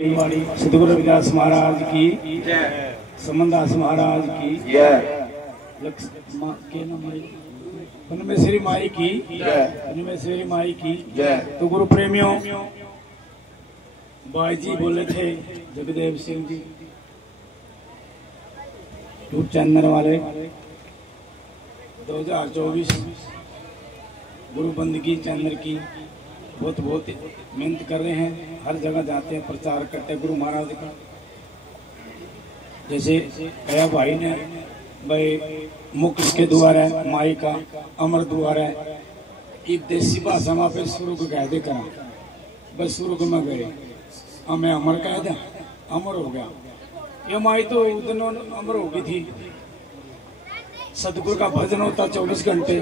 सतगुरु रविदास महाराज की जय, समनदास महाराज की जय, उनमेश्वरी माई की जय, उनमेश्वरी माई की जय। तो गुरु प्रेमियों, भाई जी बोले थे जगदेव सिंह जी यूट्यूब चैनल वाले 2024 गुरु बंदगी चैनल की बहुत मेहनत कर रहे हैं। हर जगह जाते हैं, प्रचार करते हैं गुरु महाराज का। जैसे कया भाई ने भाई मुख इसके द्वार है, माई का अमर द्वार है। एक देसी भाषा में पे शुरू को कह दे करा, बस शुरू को मैं गए हमें अमर कह दे, अमर हो गया। ये माई तो उस अमर हो गई थी। सतगुरु का भजन होता 24 घंटे,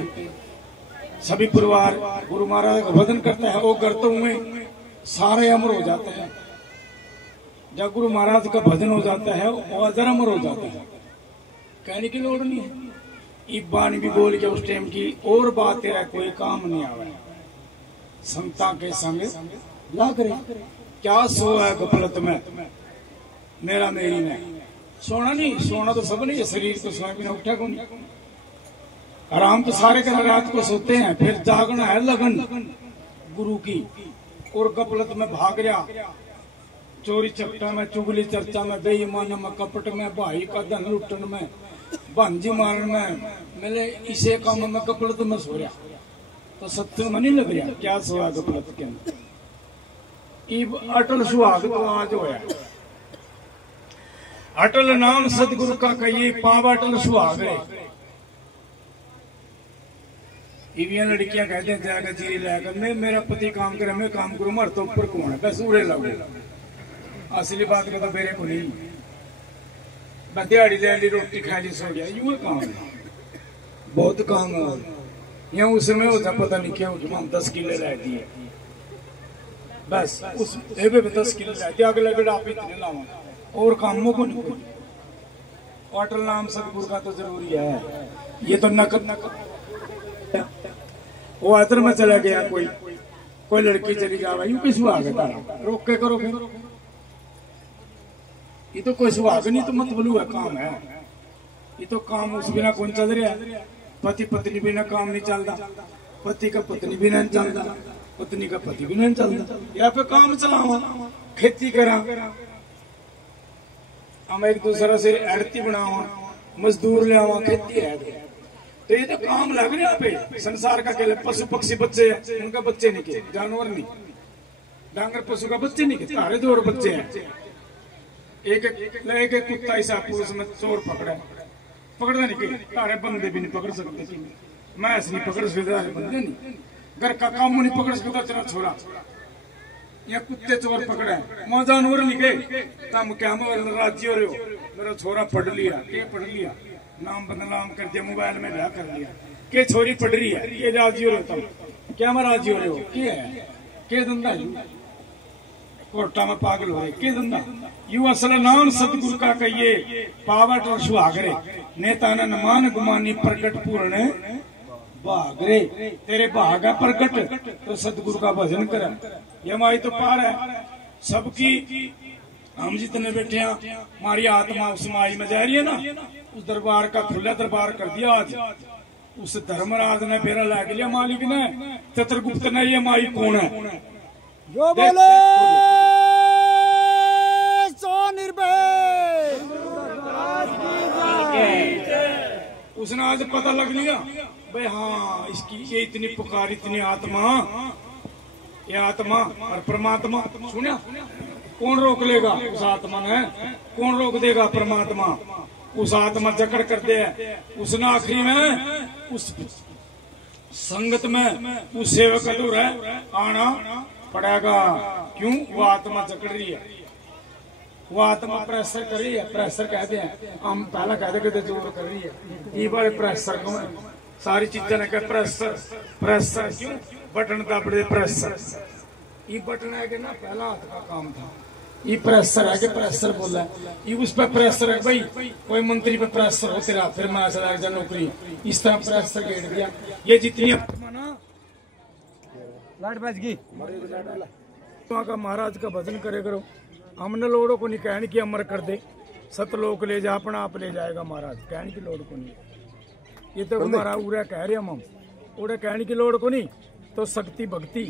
सभी परिवार गुरु महाराज का भजन करता है, वो करते हुए सारे अमर हो जाते हैं। जब गुरु महाराज का भजन हो जाता है वो अजर अमर हो जाता है, कहने की लोड़ नहीं है। एक बानी भी बोल के उस टाइम की और बात तेरा कोई काम नहीं आवे, संता के संग लाग रहे क्या सो है गफलत में मेरा मेरी में। सोना नहीं, सोना तो सब नहीं, शरीर तो स्वयं बिना उठा को नहीं। आराम तो सारे कर रात को सोते हैं, फिर जागना है लगन गुरु की। और गफलत में भाग रहा, चोरी चपटा में, चुगली चर्चा में, बेईमान में, कपट में, भाई का धन लुटन में, भांजी मारन में, मेरे इसे काम में गफलत में सो रहा तो सत्य में नहीं लग रहा। क्या सोया गफलत के अंदर। अटल सुहाग तो आज होया, अटल नाम सतगुरु का कहिए पाव अटल सुहाग रे। इवियां लड़कियां कहते हैं जाकर चीरी लाकर मैं मेरा पति काम करे, मैं काम करूं, मर तो ऊपर कौन है, बस उड़े लगो। असली बात का तो मेरे को नहीं, मैं दिहाड़ी ले ली, रोटी खा ली, सो गया। यूं काम है, बहुत काम है। यहाँ उस समय होता पता नहीं क्या हो, हम 10 किलो ला दिए, बस उस एबे में 10 किलो ला दिया, अगले बेड़ा आप इतने लावा और कामों को नहीं। अटल नाम सतगुरु का तो जरूरी है। ये तो नकद वो अदर में चला गया, कोई लड़की चली जा भाई, किस सुहाग है रोक के करो फिर। ये तो कोई सुहाग नहीं, तो मत बोलू है काम है। ये तो काम उस बिना कौन चल रहा है। पति पत्नी बिना काम नहीं चलता, पति का पत्नी बिना नहीं चलता, पत्नी का पति बिना नहीं चलता। या पे काम चलावा, खेती करा, हम एक दूसरे से आड़ती बनावा, मजदूर ले आवा, खेती है। तो ये तो काम लग रहा पे संसार का केवल पशु पक्षी बच्चे हैं, उनका बच्चे नहीं के, जानवर नहीं, डांगर पशु का बच्चे नहीं के, तारे दो और बच्चे हैं। एक कुत्ता ऐसा पुरुष में चोर पकड़ा नहीं के, तारे बंदे भी नहीं पकड़ सकते, मैस नहीं पकड़ सकते, बंदे नहीं, घर का काम नहीं पकड़ सकता तेरा छोरा। या कुत्ते चोर पकड़े, वहां जानवर नहीं गए, तम क्या राज्य हो रहे हो, मेरा छोरा पढ़ लिया, के पढ़ लिया, नाम बदनाम कर दिया, मोबाइल में ब्याह कर लिया, के छोरी पढ़ रही है, ये राजी हो रहे हो, क्या मैं राजी हो रहे हो, के धंधा कोर्टा में पागल हो रहे, के धंधा। यू असल नाम सतगुरु का कहिए पावट और सुहागरे, नेता न मान गुमानी प्रकट पूर्ण भागरे। तेरे भागा प्रकट तो सतगुरु का भजन कर। ये माई तो पार है सबकी। हम जितने बैठे हैं, हमारी आत्मा उस माई में जा रही है ना, उस दरबार का खुला दरबार कर दिया आज। उस धर्मराज ने फेरा लाग लिया, मालिक ने, चित्रगुप्त ने, ये माई कौन है जो बोले सो निर्भय। उसने आज पता लग लिया भाई, हाँ इसकी ये इतनी पुकार, इतनी आत्मा, ये आत्मा और परमात्मा। सुना कौन रोक लेगा उस आत्मा ने, कौन रोक देगा परमात्मा। उस आत्मा जकड़ कर दे, उसने आखिरी में उस संगत में उस सेवक अधूर है आना पड़ेगा। क्यों? वो आत्मा जकड़ रही है, वो आत्मा प्रेशर कर रही है। प्रेशर कहते हैं, हम पहला कहते कहते जोर कर रही है, ये बारे प्रेशर कौन है। सारी चीजें ने कहा प्रेशर प्रेशर, क्यों? बटन दब दे प्रेशर। ये बटन है कि ना पहला हाथ का काम था, ये प्रेशर है कि प्रेशर बोला है, ये उस पर प्रेशर है भाई। कोई मंत्री पे प्रेशर हो तेरा, फिर मैं ऐसा लग जा नौकरी, इस तरह प्रेशर गेट दिया। ये जितनी लाइट बच गई, महाराज का भजन करे करो, हमने लोड़ो को नहीं कहने की अमर कर दे, सतलोक ले जा अपना आप ले जाएगा महाराज, कहने की लोड़ को नहीं। ये तो हमारा उड़ा कह रहे हम उड़े कहने की लोड़ को नहीं। तो शक्ति भक्ति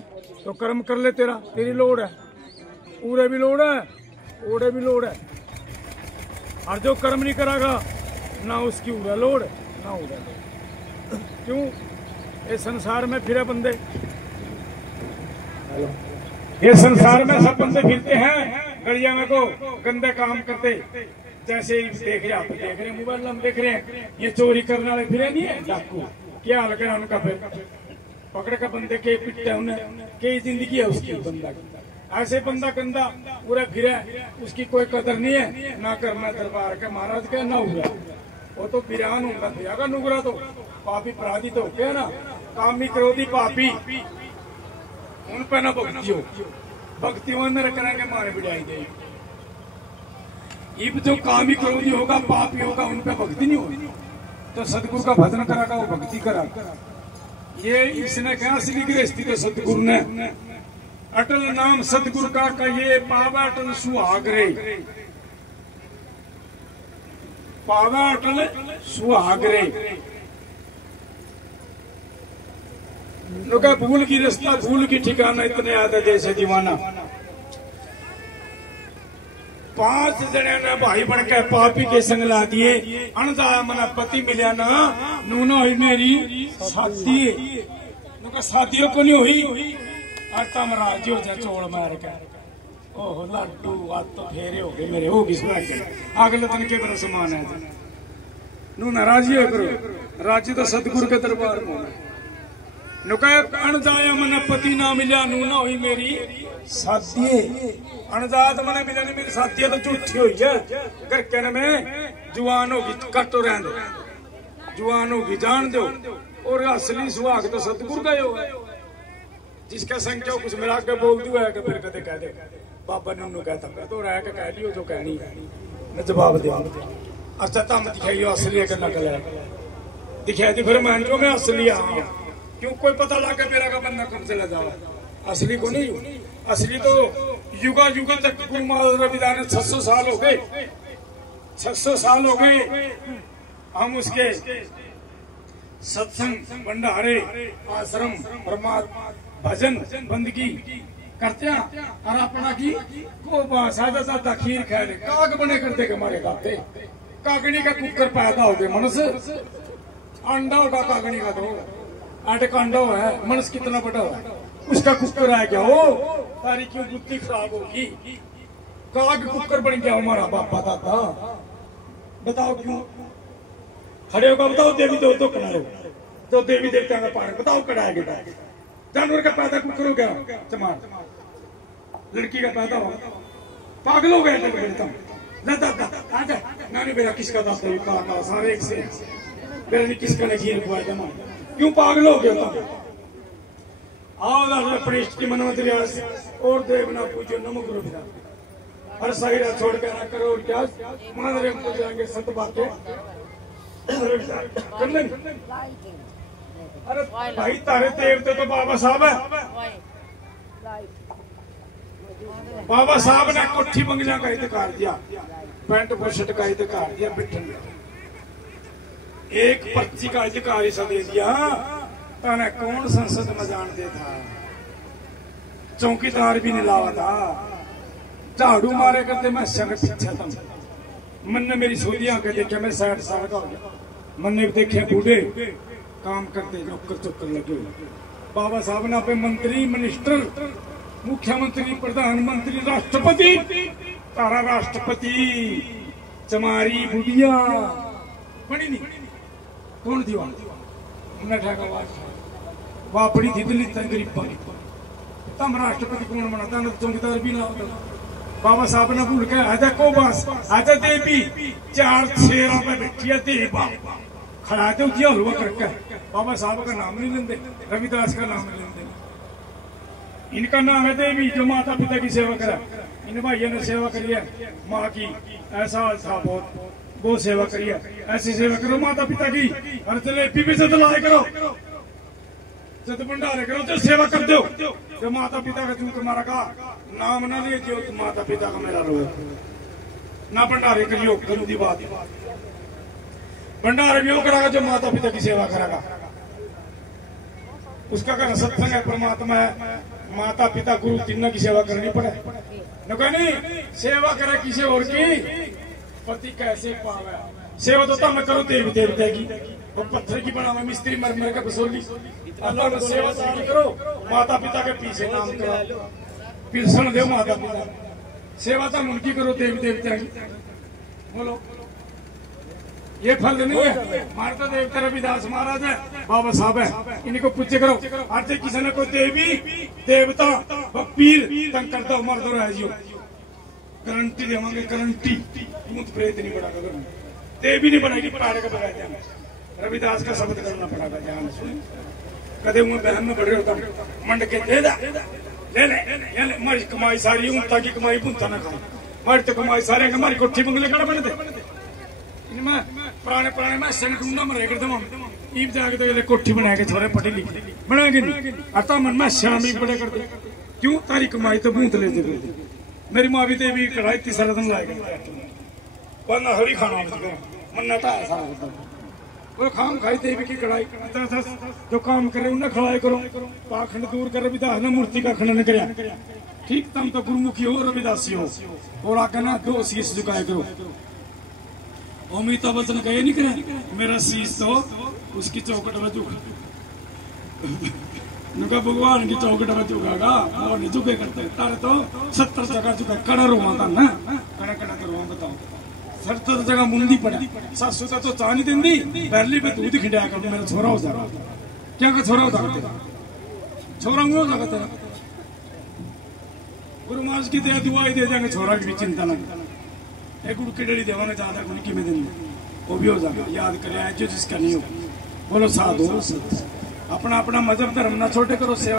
तो कर्म कर ले, तेरा तेरी लोड़ है, उड़े भी लोड़ है, ओड़े भी लोड़ है। और जो कर्म नहीं करागा ना उसकी उड़ा लोड़ ना उड़ा लोड़। क्यों ये संसार में फिरे बंदे, ये संसार में सब बंदे फिरते हैं गलिया में को गंदे काम करते। जैसे देख रहे मोबाइल हम देख रहे हैं, ये चोरी करने वाले फिरे नहीं है डाकू, क्या हाल है उनका, फिर पकड़ का बंदे के पिटते उन्हें, कई जिंदगी है उसकी बंदा की। ऐसे बंदा गंदा पूरा फिरे, उसकी कोई कदर नहीं है, ना करना दरबार के महाराज का ना हुआ। वो तो बिरान होगा फिर नुगरा, तो पापी अपराधी तो होते है ना, कामी क्रोधी पापी, उन पे ना भक्ति हो, भक्ति न रखना के मारे बिड़ाई दे। इब जो कामी क्रोधी होगा पापी होगा उन पे भक्ति नहीं होगी, तो सतगुरु का भजन करागा वो भक्ति करागा। ये इसने कहा असली गृहस्थी तो सतगुरु ने, अटल नाम सतगुरु का कहिए पावा अटल सुहाग रे, पावा अटल सुहाग रे। लोग भूल की रास्ता भूल की ठिकाना इतने आते जैसे दीवाना। 5 जने ने भाई बन के पापी के संग ला दिए, अनदाया मना पति मिला ना, नूना हुई मेरी साथी, साथियों को नहीं हुई तम राजी हो जा चोड़ मार के। ओह लाडू आज तो फेरे हो गए मेरे, होगी अगले दिन के बड़ा समान है। नूना राजी हो करो, राजी तो सतगुरु के दरबार में। अणजाया मन पति ना मिला, नूना हुई मेरी साथी, अणजात मन मिला नहीं मेरी साथी तो झूठी हुई है। घर कहने में जुआन होगी कटो रहने दो, जुआन होगी जान दो, और असली सुहाग तो सतगुरु का होगा, जिसका संख्या कुछ मिला के बोल दू है कि फिर कदे कह दे बाबा ने उन्होंने कहता तो रह के कह लियो जो कहनी है, मैं जवाब दे। अच्छा तम दिखाइयो असली है कि नकल है, दिखाई दी फिर मान जो मैं असली हाँ, क्यों कोई पता लगा मेरा का बंदा कब चला जाओ, असली को नहीं। असली तो युगा युग तक गुरु महाराज रविदास 600 साल हो गए, 600 साल हो गए हम उसके सत्संग भंडारे आश्रम परमात्मा भजन बंदगी करते हैं, और अपना की को सादा सादा खीर खा रहे, काग बने करते के हमारे गाते, कागनी का कुकर पैदा हो गए मनस, अंडा होगा कागनी का, तो आटे का अंडा है, मनस कितना बड़ा है उसका कुकर आ गया, हो तारी क्यों बुद्धि खराब होगी, काग कुकर बन गया हमारा बापा दादा। बताओ क्यों खड़े होगा, बताओ देवी देवता तो कड़ा तो देवी देवता का पार बताओ कड़ा गया, जानवर का पैदा कुकर हो गया चमार, लड़की का पैदा हो पागल हो गए दादा नानी मेरा किसका दादा सारे एक से मेरा नहीं किसका ने खीर खुआ जमा, क्यों पागल हो गया था। आओ अपनी इष्ट की मनोमंत्री और देव ना पूजो नमो गुरु पिता, हर सहीरा छोड़ कर ना करो क्या मानरे को जाएंगे सत बातें कर ले। अरे भाई तारे देवते तो बाबा साहब है, बाबा साहब ने कोठी बंगला का अधिकार दिया, पेंट बुशर्ट का अधिकार दिया, बिठन एक पर्ची का अधिकार ही दे दिया, ताने कौन संसद में जानते था, चौकीदार भी नहीं लावा था, झाड़ू मारे करते मैं संग पीछे था। मन ने मेरी सोधी आके देखा, मैं 60 साल का हो गया, मन ने देखे बूढ़े काम करते नौकर चक्कर लगे हुए, बाबा साहब ने अपने मंत्री मिनिस्टर मुख्यमंत्री प्रधानमंत्री राष्ट्रपति, तारा राष्ट्रपति चमारी बुढ़िया बड़ी नहीं कौन थी वापड़ी थी दिल्ली तक गरीब तम राष्ट्रपति कौन बनाता ना, चौकीदार भी ना होता। बाबा साहब ने भूल के आजा को बस आजा देवी 4 शेरों पे बैठी है देवा खड़ा थे उठिया हलवा करके, बाबा साहब का नाम नहीं लेंदे, रविदास का नाम नहीं लेंदे, इनका नाम है देवी जो माता पिता की सेवा करा, इन भाइयों ने सेवा करी है माँ की, ऐसा था बहुत सेवा करी है, ऐसी सेवा करो माता पिता की, और जलेबी भी जद लाए करो जद भंडारे करो जो सेवा कर दो, जो माता पिता का तुम तुम्हारा का नाम ना ले जो तुम माता पिता का मेरा रो ना भंडारे करियो गंदी बात। भंडारे भी वो करागा जो माता पिता की सेवा करेगा, उसका कहना सत्संग है, परमात्मा है, माता पिता गुरु तीनों की सेवा करनी पड़े। नहीं सेवा करे किसी और की पति कैसे पावे। सेवा तो मैं करो देवी देवता की और पत्थर की बनावे मिस्त्री मर का बसोली। अल्लाह सेवा करो, माता पिता के पीछे नाम करो, पिलसन दो माता पिता। सेवा तो उनकी करो देवी देवता की। बोलो ये फल नहीं है। मारता देवता रविदास महाराज है, बाबा साहब है, इनको पूछे करो आते किसी ने कोई देवी देवता पीर तंग करता हो मर दो रह जियो, गारंटी देवांगे, गारंटी। भूत प्रेत नहीं बड़ा करो, देवी नहीं बनाएगी, पहाड़ का बगाया जाए। रविदास का शब्द करना पड़ेगा, ध्यान सुन। कदे मुंह बहन में बढ़ रहे होता मंड के दे ले मरी कमाई सारी उनता की कमाई बुनता ना खाओ, मरी तो कमाई सारे हमारी कोठी बंगले कड़ा बने थे। पुराने पुराने मैं ढूंढना मरे कर दूँ ईब जाके तो कोठी बना के छोरे पढ़ी लिखी बना के नहीं आता मन में शाम भी बड़े करते। क्यों तारी कमाई तो बूंद लेते थे। मेरी माँ भी तो भी कढ़ाई तीसरा दिन लाएगा वरना हरी खाना मन था ऐसा वो खाम खाई थे भी की कढ़ाई जो काम करे उन्हें खड़ाई करो, पाखंड दूर कर रविदास ने मूर्ति का खंडन कर ठीक तम तो गुरुमुखी हो रविदासी हो और आकर ना दो शीश झुकाया करो। अमिताभ बच्चन कहे नहीं करे मेरा शीश तो उसकी चौकट में झुका, भगवान की चौकट में झुकागा और नहीं झुके करते तारे तो 70 जगह झुका कड़ा रोवा था ना, कड़ा कड़ा करवा बताओ 70 जगह मुंदी पड़ा। सासू का तो चाह नहीं देंगी पहली पे दूध खिंडाया कर मेरा छोरा हो जाएगा, क्या का छोरा होता तेरा छोरा हो जाएगा तेरा। गुरु महाराज की दया दुआई दे देंगे, छोरा की भी चिंता लगे। एक गुरु की डरी देवाने ज्यादा गुरु की में देंगे वो भी हो जाएगा। याद करें जो जिसका नहीं हो। बोलो साधु अपना अपना मजहब धर्म ना छोटे करो, सेवा